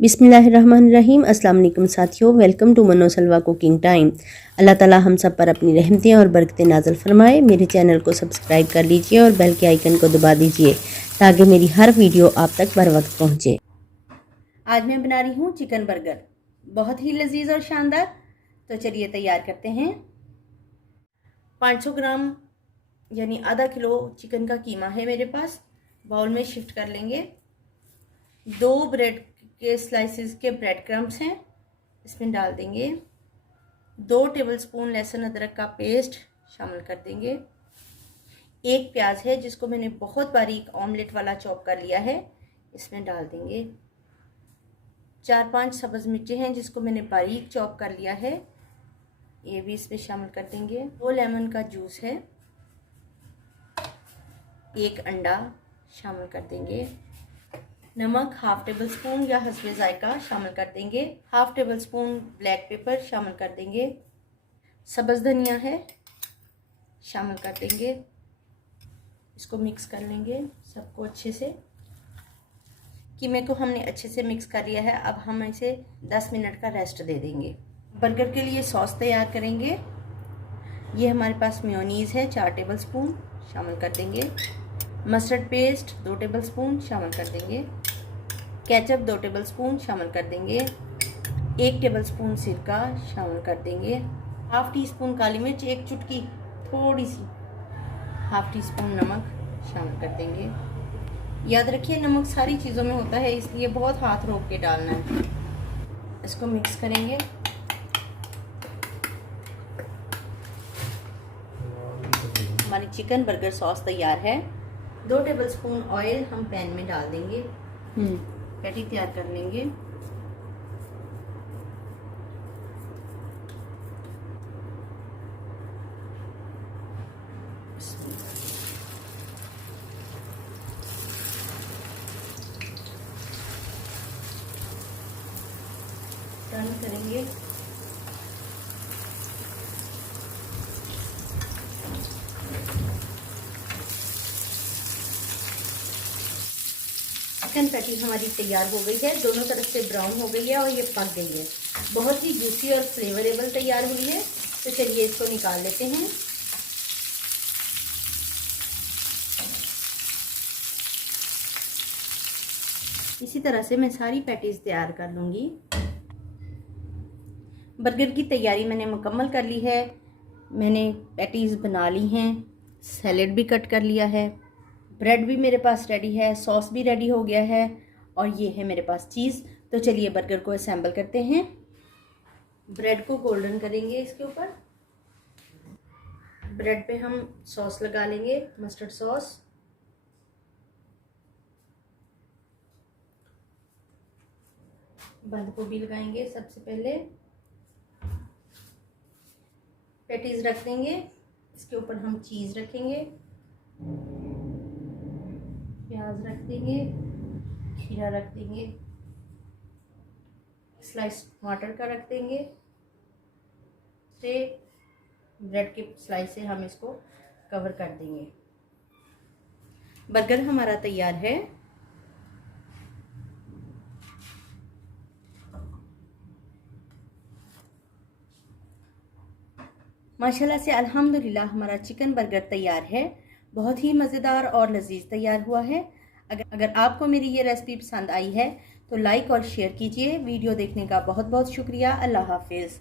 बिस्मिल्लाहिर्रहमानिर्रहीम। अस्सलाम वालेकुम साथियों, वेलकम टू मनो सलवा कुकिंग टाइम। अल्लाह ताला हम सब पर अपनी रहमतें और बरकतें नाज़िल फरमाए। मेरे चैनल को सब्सक्राइब कर लीजिए और बेल के आइकन को दबा दीजिए ताकि मेरी हर वीडियो आप तक बर वक्त पहुँचे। आज मैं बना रही हूँ चिकन बर्गर, बहुत ही लजीज और शानदार। तो चलिए तैयार करते हैं। 500 ग्राम यानी आधा किलो चिकन का कीमा है मेरे पास। बाउल में शिफ्ट कर लेंगे। 2 ब्रेड के स्लाइसिस के ब्रेड क्रम्स हैं, इसमें डाल देंगे। 2 टेबलस्पून लहसुन अदरक का पेस्ट शामिल कर देंगे। 1 प्याज है जिसको मैंने बहुत बारीक ऑमलेट वाला चॉप कर लिया है, इसमें डाल देंगे। 4-5 सब्ज़ मिर्चें हैं जिसको मैंने बारीक चॉप कर लिया है, ये भी इसमें शामिल कर देंगे। 2 लेमन का जूस है। 1 अंडा शामिल कर देंगे। नमक हाफ टेबल स्पून या हस्बे जायका शामिल कर देंगे। Half table spoon black pepper शामिल कर देंगे। सब्ज़ धनिया है, शामिल कर देंगे। इसको मिक्स कर लेंगे सबको अच्छे से। कीमे को हमने अच्छे से मिक्स कर लिया है। अब हम इसे 10 मिनट का रेस्ट दे देंगे। बर्गर के लिए सॉस तैयार करेंगे। ये हमारे पास मेयोनीज़ है 4 टेबल स्पून शामिल कर देंगे। मस्टर्ड पेस्ट 2 टेबल स्पून शामिल कर देंगे। केचप 2 टेबल स्पून शामिल कर देंगे। 1 टेबल स्पून सिरका शामिल कर देंगे। हाफ टी स्पून काली मिर्च, 1 चुटकी थोड़ी सी, हाफ टी स्पून नमक शामिल कर देंगे। याद रखिए नमक सारी चीज़ों में होता है, इसलिए बहुत हाथ रोक के डालना है। इसको मिक्स करेंगे। हमारी चिकन बर्गर सॉस तैयार है। 2 टेबल स्पून ऑयल हम पैन में डाल देंगे। पैटी तैयार कर लेंगे। टर्न करेंगे। चिकन पैटी हमारी तैयार हो गई है, दोनों तरफ से ब्राउन हो गई है और ये पक गई है। बहुत ही जूसी और फ्लेवरेबल तैयार हुई है। तो चलिए इसको निकाल लेते हैं। इसी तरह से मैं सारी पैटीज तैयार कर लूँगी। बर्गर की तैयारी मैंने मुकम्मल कर ली है। मैंने पैटीज़ बना ली हैं, सैलेड भी कट कर लिया है, ब्रेड भी मेरे पास रेडी है, सॉस भी रेडी हो गया है और ये है मेरे पास चीज़। तो चलिए बर्गर को असेंबल करते हैं। ब्रेड को गोल्डन करेंगे। इसके ऊपर ब्रेड पे हम सॉस लगा लेंगे, मस्टर्ड सॉस। बंद गोभी लगाएंगे सबसे पहले। पैटीज रख देंगे, इसके ऊपर हम चीज़ रखेंगे, प्याज रख देंगे, खीरा रख देंगे, स्लाइस टमाटर का रख देंगे। से ब्रेड के स्लाइस से हम इसको कवर कर देंगे। बर्गर हमारा तैयार है। माशाल्लाह से अल्हम्दुलिल्लाह हमारा चिकन बर्गर तैयार है। बहुत ही मज़ेदार और लजीज तैयार हुआ है। अगर आपको मेरी ये रेसिपी पसंद आई है तो लाइक और शेयर कीजिए। वीडियो देखने का बहुत बहुत शुक्रिया। अल्लाह हाफिज़।